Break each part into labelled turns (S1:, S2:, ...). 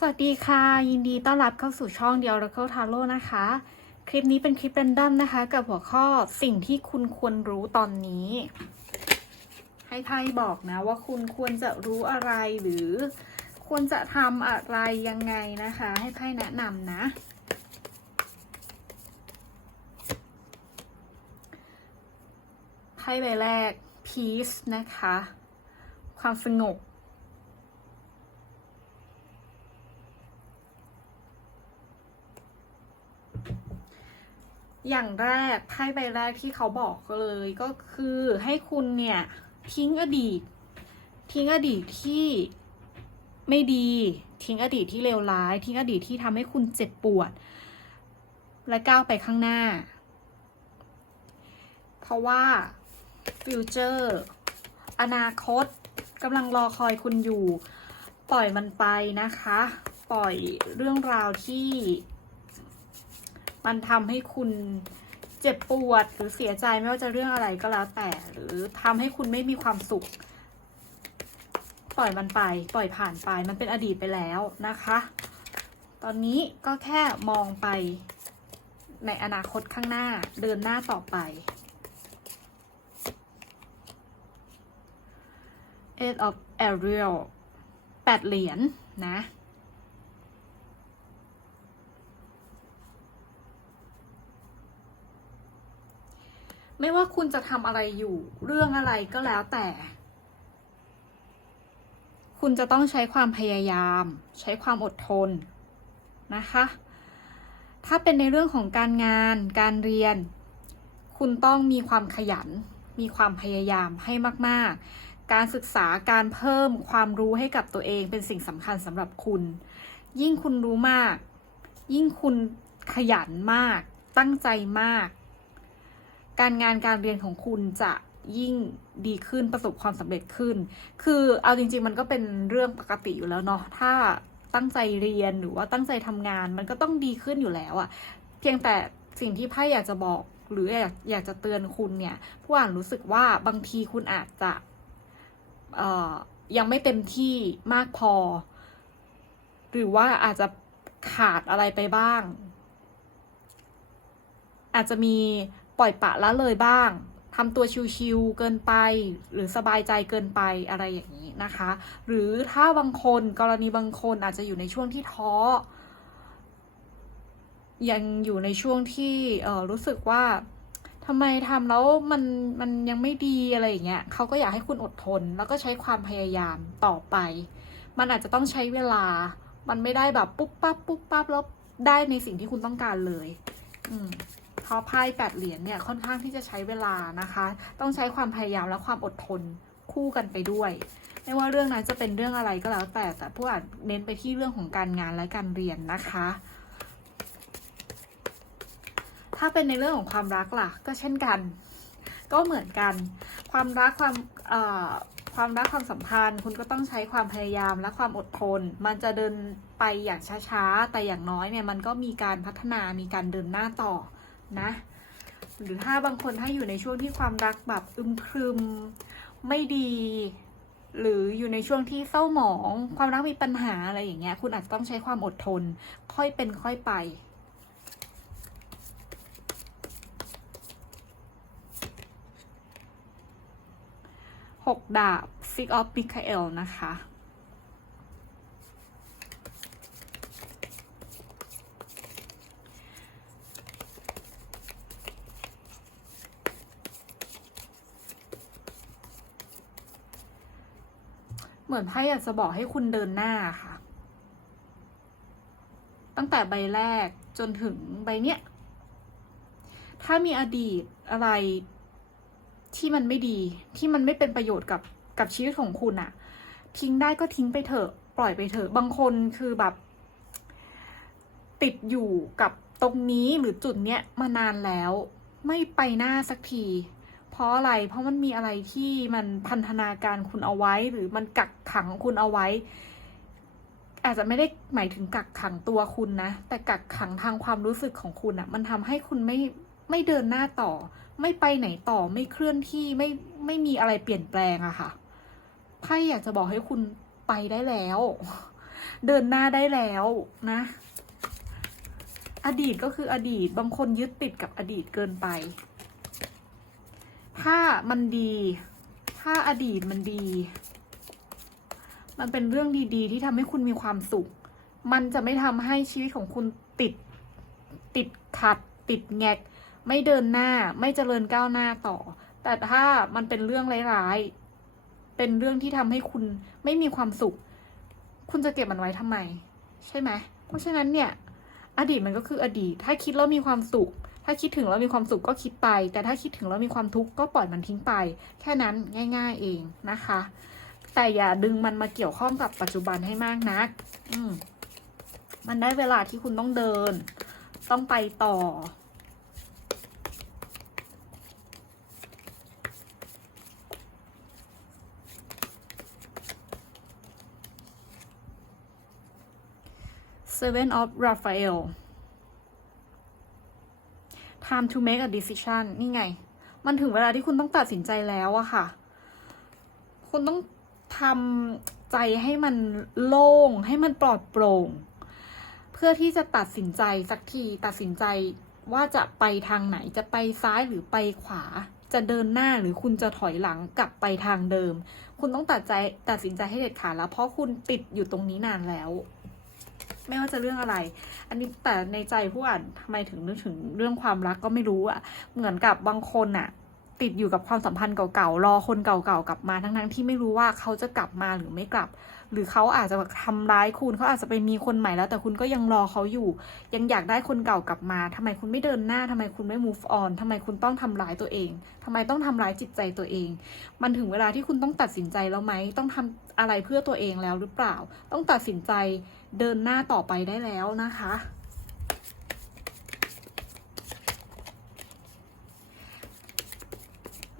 S1: สวัสดีค่ะ ยินดีต้อนรับเข้าสู่ช่องเดียว Oracle Tarot นะคะ คลิปนี้เป็นคลิปเรนดอมนะคะ กับหัวข้อสิ่งที่คุณควรรู้ตอนนี้ ให้ไพ่บอกนะว่าคุณควรจะรู้อะไรหรือควรจะทำอะไรยังไงนะคะ ให้ไพ่แนะนำนะไพ่ใบแรก peace นะคะ ความสงบ อย่างแรกไพ่ใบแรกที่เขาบอกเลยก็คือให้คุณเนี่ยทิ้งอดีต ทิ้งอดีตที่ไม่ดี ทิ้งอดีตที่เลวร้าย ทิ้งอดีตที่ทำให้คุณเจ็บปวด และก้าวไปข้างหน้า เพราะว่าฟิวเจอร์อนาคตกำลังรอคอยคุณอยู่ ปล่อยมันไปนะคะ ปล่อยเรื่องราวที่ มันทำให้คุณเจ็บปวดหรือเสียใจไม่ว่าจะเรื่องอะไรก็แล้วแต่ หรือทำให้คุณไม่มีความสุข ปล่อยมันไป ปล่อยผ่านไป มันเป็นอดีตไปแล้วนะคะ ตอนนี้ก็แค่มองไปในอนาคตข้างหน้าเดินหน้าต่อไป Eight of Ariel แปดเหรียญนะ ไม่ว่าคุณจะทำอะไรอยู่เรื่องอะไรก็แล้วแต่ คุณจะต้องใช้ความพยายาม ใช้ความอดทนนะคะ ถ้าเป็นในเรื่องของการงาน การเรียน คุณต้องมีความขยัน มีความพยายามให้มาก ๆ การศึกษาการเพิ่มความรู้ให้กับตัวเองเป็นสิ่งสำคัญสำหรับคุณ ยิ่งคุณรู้มาก ยิ่งคุณขยันมาก ตั้งใจมาก การงานการเรียนของคุณจะยิ่งดีขึ้นประสบความสำเร็จขึ้น คือเอาจริง ๆ มันก็เป็นเรื่องปกติอยู่แล้วเนาะถ้าตั้งใจเรียนหรือว่าตั้งใจทำงานมันก็ต้องดีขึ้นอยู่แล้วอะเพียงแต่สิ่งที่ไพ่อยากจะบอกหรืออยากอยากจะเตือนคุณเนี่ย ผู้อ่านรู้สึกว่าบางทีคุณอาจจะยังไม่เต็มที่มากพอ หรือว่าอาจจะขาดอะไรไปบ้าง อาจจะมี ปล่อยปะละเลยบ้างทำตัวชิวๆเกินไป หรือสบายใจเกินไปอะไรอย่างนี้นะคะ หรือถ้าบางคนกรณีบางคนอาจจะอยู่ในช่วงที่ท้อ ยังอยู่ในช่วงที่เออรู้สึกว่าทำไมทำแล้วมันมันยังไม่ดีอะไรอย่างเงี้ยเขาก็อยากให้คุณอดทน แล้วก็ใช้ความพยายามต่อไป มันอาจจะต้องใช้เวลา มันไม่ได้แบบปุ๊บปั๊บปุ๊บปั๊บแล้วได้ในสิ่งที่คุณต้องการเลย อืม พราะไพ่แปดเหรียญเนี่ยค่อนข้างที่จะใช้เวลานะคะ ต้องใช้ความพยายามและความอดทนคู่กันไปด้วย ไม่ว่าเรื่องนั้นจะเป็นเรื่องอะไรก็แล้วแต่แต่ผู้อ่านเน้นไปที่เรื่องของการงานและการเรียนนะคะ ถ้าเป็นในเรื่องของความรักล่ะก็เช่นกัน ก็เหมือนกัน ความรักความความรักความสัมพันธ์คุณก็ต้องใช้ความพยายามและความอดทน มันจะเดินไปอย่างช้าๆ แต่อย่างน้อยเนี่ยมันก็มีการพัฒนามีการเดินหน้าต่อ นะ หรือถ้าบางคนถ้าอยู่ในช่วงที่ความรักแบบอึมครึมไม่ดี หรืออยู่ในช่วงที่เศร้าหมอง ความรักมีปัญหาอะไรอย่างเงี้ย คุณอาจจะต้องใช้ความอดทน ค่อยเป็นค่อยไปหกดาบ Six of Michael นะคะ เหมือนไพ่อยากจะบอกให้คุณเดินหน้าค่ะ ตั้งแต่ใบแรกจนถึงใบเนี้ย ถ้ามีอดีตอะไรที่มันไม่ดีที่มันไม่เป็นประโยชน์กับกับชีวิตของคุณอะทิ้งได้ก็ทิ้งไปเถอะ ปล่อยไปเถอะ บางคนคือแบบ ติดอยู่กับตรงนี้หรือจุดเนี้ยมานานแล้ว ไม่ไปหน้าสักที ราะอะไร เพราะมันมีอะไรที่มันพันธนาการคุณเอาไว้ หรือมันกักขังคุณเอาไว้ อาจจะไม่ได้หมายถึงกักขังตัวคุณนะ แต่กักขังทางความรู้สึกของคุณอะมันทำให้คุณไม่ไม่เดินหน้าต่อ ไม่ไปไหนต่อไม่เคลื่อนที่ไม่ไม่มีอะไรเปลี่ยนแปลงอะค่ะไพ่อยากจะบอกให้คุณไปได้แล้ว เดินหน้าได้แล้วนะ อดีตก็คืออดีตบางคนยึดติดกับอดีตเกินไป ถ้ามันดี ถ้าอดีตมันดี มันเป็นเรื่องดีๆ ที่ทำให้คุณมีความสุข มันจะไม่ทำให้ชีวิตของคุณติด ติดขัด ติดแงก ไม่เดินหน้า ไม่เจริญก้าวหน้าต่อ แต่ถ้ามันเป็นเรื่องร้ายๆ เป็นเรื่องที่ทำให้คุณไม่มีความสุข คุณจะเก็บมันไว้ทำไม ใช่ไหม เพราะฉะนั้นเนี่ย อดีตมันก็คืออดีต ถ้าคิดแล้วมีความสุข ถ้าคิดถึงแล้วมีความสุขก็คิดไป แต่ถ้าคิดถึงแล้วมีความทุกข์ก็ปล่อยมันทิ้งไป แค่นั้นง่าย ๆเองนะคะ แต่อย่าดึงมันมาเกี่ยวข้องกับปัจจุบันให้มากนัก อืมมันได้เวลาที่คุณต้องเดิน ต้องไปต่อ Seven of Raphael time to make a decision นี่ไง มันถึงเวลาที่คุณต้องตัดสินใจแล้วอะค่ะ คุณต้องทำใจให้มันโล่ง ให้มันปลอดโปร่ง เพื่อที่จะตัดสินใจสักทีตัดสินใจว่าจะไปทางไหนจะไปซ้ายหรือไปขวา จะเดินหน้าหรือคุณจะถอยหลังกลับไปทางเดิม คุณต้องตัดใจตัดสินใจให้เด็ดขาดแล้ว เพราะคุณติดอยู่ตรงนี้นานแล้ว ไม่ว่าจะเรื่องอะไร อันนี้แต่ในใจผู้อ่านทำไมถึงนึกถึงเรื่องความรักก็ไม่รู้อะเหมือนกับบางคนอะ ติดอยู่กับความสัมพันธ์เก่าๆ รอคนเก่าๆ กลับมาทั้งๆ ที่ไม่รู้ว่าเขาจะกลับมาหรือไม่กลับ หรือเขาอาจจะแบบทำร้ายคุณเขาอาจจะไปมีคนใหม่แล้ว แต่คุณก็ยังรอเขาอยู่ ยังอยากได้คนเก่ากลับมาทำไมคุณไม่เดินหน้าทำไมคุณไม่ move on ทำไมคุณต้องทำร้ายตัวเองทำไมต้องทำร้ายจิตใจตัวเอง มันถึงเวลาที่คุณต้องตัดสินใจแล้วไหม ต้องทำอะไรเพื่อตัวเองแล้วหรือเปล่า ต้องตัดสินใจเดินหน้าต่อไปได้แล้วนะคะ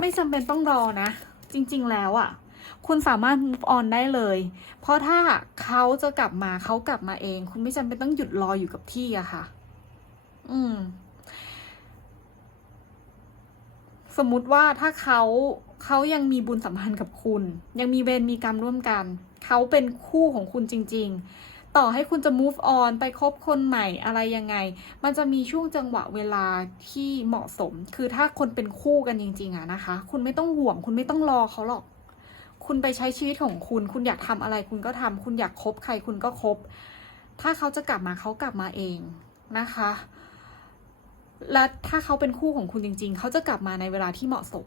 S1: ไม่จำเป็นต้องรอนะ จริง ๆ แล้วอะ่ะ คุณสามารถ move on ได้เลย เพราะถ้าเขาจะกลับมาเขากลับมาเอง คุณไม่จำเป็นต้องหยุดรออยู่กับที่อะค่ะ อืม สมมติว่าถ้าเขาเขายังมีบุญสัมพันธ์กับคุณ ยังมีเวรมีกรรมร่วมกัน เขาเป็นคู่ของคุณจริง ๆ ต่อให้คุณจะ move on ไปคบคนใหม่อะไรยังไง มันจะมีช่วงจังหวะเวลาที่เหมาะสม คือถ้าคนเป็นคู่กันจริง ๆอะนะคะ คุณไม่ต้องห่วง คุณไม่ต้องรอเขาหรอก คุณไปใช้ชีวิตของคุณ คุณอยากทำอะไร คุณก็ทำคุณอยากคบใครคุณก็คบ ถ้าเขาจะกลับมาเขากลับมาเองนะคะ และถ้าเขาเป็นคู่ของคุณจริง ๆ เขาจะกลับมาในเวลาที่เหมาะสม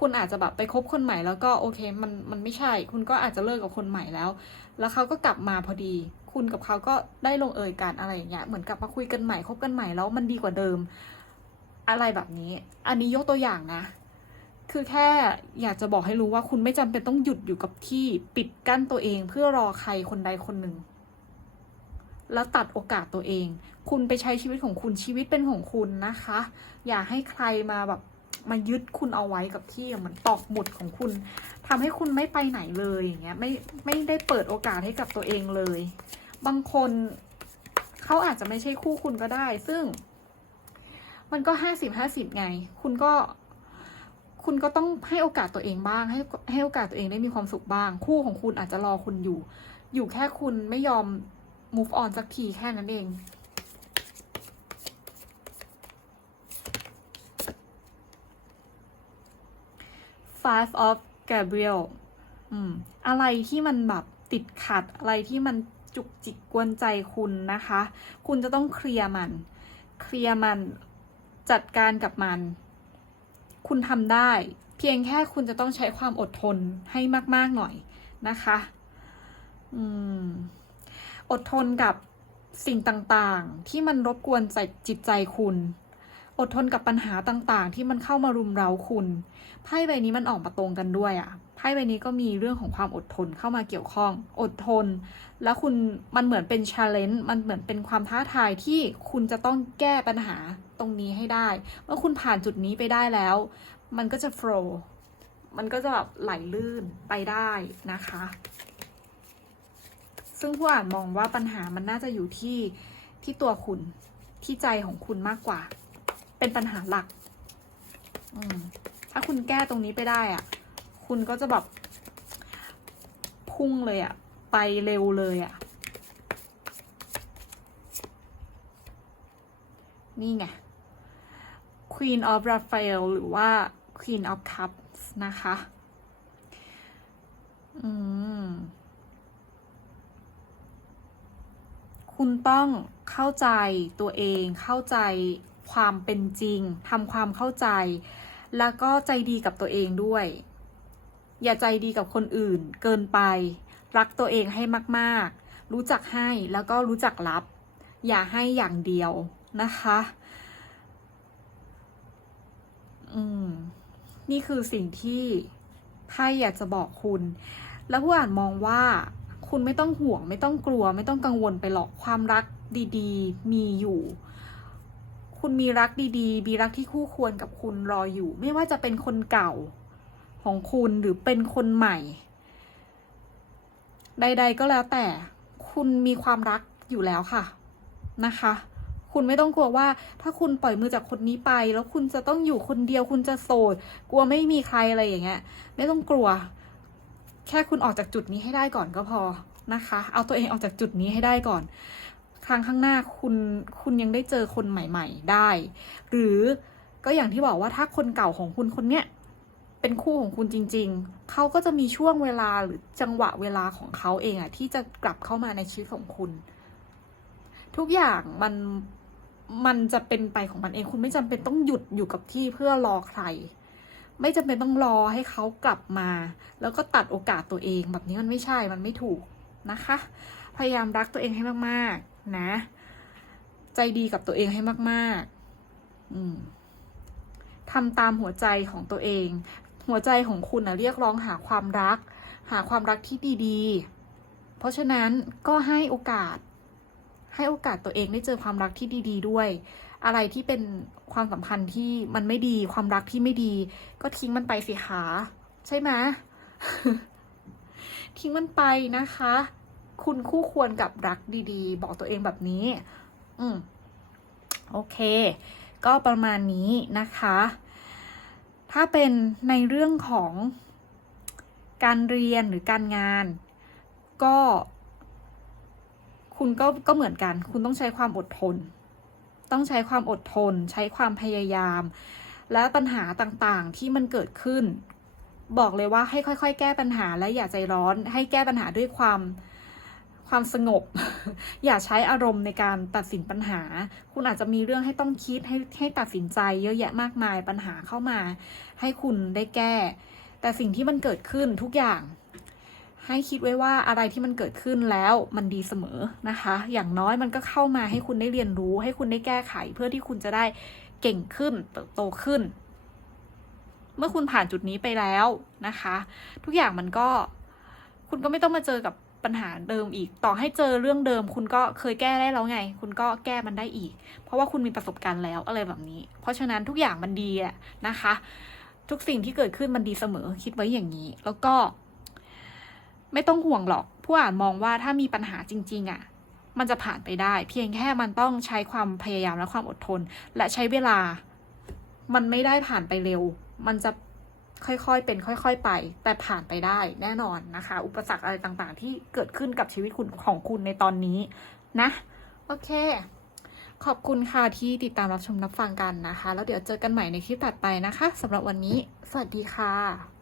S1: คุณอาจจะแบบไปคบคนใหม่แล้วก็โอเคมันมันไม่ใช่ คุณก็อาจจะเลิกกับคนใหม่แล้ว แล้วเขาก็กลับมาพอดี คุณกับเขาก็ได้ลงเอยกันอะไรอย่างเงี้ยเหมือนกับมาคุยกันใหม่คบกันใหม่แล้วมันดีกว่าเดิม อะไรแบบนี้ อันนี้ยกตัวอย่างนะ คือแค่อยากจะบอกให้รู้ว่าคุณไม่จำเป็นต้องหยุดอยู่กับที่ปิดกั้นตัวเอง เพื่อรอใครคนใดคนหนึ่งแล้วตัดโอกาสตัวเอง คุณไปใช้ชีวิตของคุณชีวิตเป็นของคุณนะคะ อย่าให้ใครมาแบบมายึดคุณเอาไว้กับที่เหมือนตอกหมุดของคุณทำให้คุณไม่ไปไหนเลยอย่างเงี้ยไม่ไม่ได้เปิดโอกาสให้กับตัวเองเลย บางคนเขาอาจจะไม่ใช่คู่คุณก็ได้ ซึ่ง มันก็ห้าสิบห้าสิบไง คุณก็ คุณก็ต้องให้โอกาสตัวเองบ้าง ให้ให้โอกาสตัวเองได้มีความสุขบ้าง คู่ของคุณอาจจะรอคุณอยู่ อยู่แค่คุณไม่ยอม move on สักทีแค่นั้นเอง Five of Gabriel อืม อะไรที่มันแบบติดขัด อะไรที่มัน จุกจิกกวนใจคุณนะคะ คุณจะต้องเคลียร์มัน เคลียร์มันจัดการกับมัน คุณทำได้ เพียงแค่คุณจะต้องใช้ความอดทนให้มาก ๆ หน่อยนะคะอืมอดทนกับสิ่งต่างๆ ที่มันรบกวนใจจิตใจคุณ อดทนกับปัญหาต่างๆ ที่มันเข้ามารุมเร้าคุณไพ่ใบนี้มันออกมาตรงกันด้วยอะ่ะไพ่ใบนี้ก็มีเรื่องของความอดทนเข้ามาเกี่ยวข้อง อดทน แล้วคุณมันเหมือนเป็นชาเลนจ์มันเหมือนเป็นความท้าทายที่คุณจะต้องแก้ปัญหาตรงนี้ให้ได้ เมื่อคุณผ่านจุดนี้ไปได้แล้ว มันก็จะโฟล์มันก็จะแบบไหลลื่นไปได้นะคะ ซึ่งผู้อ่านมองว่าปัญหามันน่าจะอยู่ที่ที่ตัวคุณที่ใจของคุณมากกว่า เป็นปัญหาหลักถ้าคุณแก้ตรงนี้ไปได้อะคุณก็จะแบบพุ่งเลยอะไปเร็วเลยอะนี่ไง Queen of Raphael หรือว่า Queen of Cups นะคะคุณต้องเข้าใจตัวเองเข้าใจ ความเป็นจริงทำความเข้าใจ แล้วก็ใจดีกับตัวเองด้วย อย่าใจดีกับคนอื่น เกินไป รักตัวเองให้มากๆ รู้จักให้แล้วก็รู้จักรับ อย่าให้อย่างเดียวนะคะอืมนี่คือสิ่งที่ไพ่อยากจะบอกคุณ แล้วผู้อ่านมองว่าคุณไม่ต้องห่วง ไม่ต้องกลัว ไม่ต้องกังวลไปหรอกความรักดี ๆ มีอยู่ คุณมีรักดีๆ มีรักที่คู่ควรกับคุณรออยู่ ไม่ว่าจะเป็นคนเก่าของคุณหรือเป็นคนใหม่ ใด ๆ ก็แล้วแต่คุณมีความรักอยู่แล้วค่ะนะคะ คุณไม่ต้องกลัวว่า ถ้าคุณปล่อยมือจากคนนี้ไป แล้วคุณจะต้องอยู่คนเดียว คุณจะโสด กลัวไม่มีใครอะไรอย่างเงี้ย ไม่ต้องกลัว แค่คุณออกจากจุดนี้ให้ได้ก่อนก็พอนะคะ เอาตัวเองออกจากจุดนี้ให้ได้ก่อน ครั้งข้างหน้าคุณคุณยังได้เจอคนใหม่ ๆ ได้ หรือก็อย่างที่บอกว่าถ้าคนเก่าของคุณคนเนี้ยเป็นคู่ของคุณจริง ๆ เขาก็จะมีช่วงเวลาหรือจังหวะเวลาของเขาเองอะที่จะกลับเข้ามาในชีวิตของคุณ ทุกอย่างมันมันจะเป็นไปของมันเองคุณไม่จำเป็นต้องหยุดอยู่กับที่เพื่อรอใคร ไม่จำเป็นต้องรอให้เขากลับมา แล้วก็ตัดโอกาสตัวเองแบบนี้มันไม่ใช่มันไม่ถูกนะคะ พยายามรักตัวเองให้มาก ๆ นะ ใจดีกับตัวเองให้มากๆ อืมทำตามหัวใจของตัวเอง หัวใจของคุณนะเรียกร้องหาความรัก หาความรักที่ดีๆ เพราะฉะนั้นก็ให้โอกาส ให้โอกาสตัวเองได้เจอความรักที่ดี ๆ ด้วย อะไรที่เป็นความสัมพันธ์ที่มันไม่ดี ความรักที่ไม่ดี ก็ทิ้งมันไปสิคะใช่ไหมทิ้งมันไปนะคะ คุณคู่ควรกับรักดีๆ บอกตัวเองแบบนี้ อืม โอเค ก็ประมาณนี้นะคะ ถ้าเป็นในเรื่องของการเรียนหรือการงาน ก็ คุณก็ก็เหมือนกัน คุณต้องใช้ความอดทน ต้องใช้ความอดทน ใช้ความพยายาม และปัญหาต่างๆที่มันเกิดขึ้น บอกเลยว่าให้ค่อย ๆ แก้ปัญหาและอย่าใจร้อน ให้แก้ปัญหาด้วยความ ความสงบ อย่าใช้อารมณ์ในการตัดสินปัญหา คุณอาจจะมีเรื่องให้ต้องคิดให้ให้ตัดสินใจ เยอะแยะมากมายปัญหาเข้ามา ให้คุณได้แก้ แต่สิ่งที่มันเกิดขึ้นทุกอย่าง ให้คิดไว้ว่าอะไรที่มันเกิดขึ้นแล้วมันดีเสมอนะคะ อย่างน้อยมันก็เข้ามาให้คุณได้เรียนรู้ ให้คุณได้แก้ไข เพื่อที่คุณจะได้เก่งขึ้นเติบโตขึ้น เมื่อคุณผ่านจุดนี้ไปแล้วนะคะ ทุกอย่างมันก็คุณก็ไม่ต้องมาเจอกับ ปัญหาเดิมอีก ต่อให้เจอเรื่องเดิม คุณก็เคยแก้ได้แล้วไง คุณก็แก้มันได้อีก เพราะว่าคุณมีประสบการณ์แล้วอะไรแบบนี้ เพราะฉะนั้นทุกอย่างมันดีอะนะคะ ทุกสิ่งที่เกิดขึ้นมันดีเสมอคิดไว้อย่างนี้ แล้วก็ ไม่ต้องห่วงหรอกผู้อ่านมองว่าถ้ามีปัญหาจริง ๆอะมันจะผ่านไปได้ เพียงแค่มันต้องใช้ความพยายามและความอดทน และใช้เวลา มันไม่ได้ผ่านไปเร็ว มันจะ ค่อยๆเป็น ค่อย ๆ ไป แต่ผ่านไปได้แน่นอนนะคะ อุปสรรคอะไรต่างๆ ที่เกิดขึ้นกับชีวิตคุณของคุณในตอนนี้นะ โอเค ขอบคุณค่ะที่ติดตามรับชมรับฟังกันนะคะ แล้วเดี๋ยวเจอกันใหม่ในคลิปถัดไปนะคะสำหรับวันนี้ สวัสดีค่ะ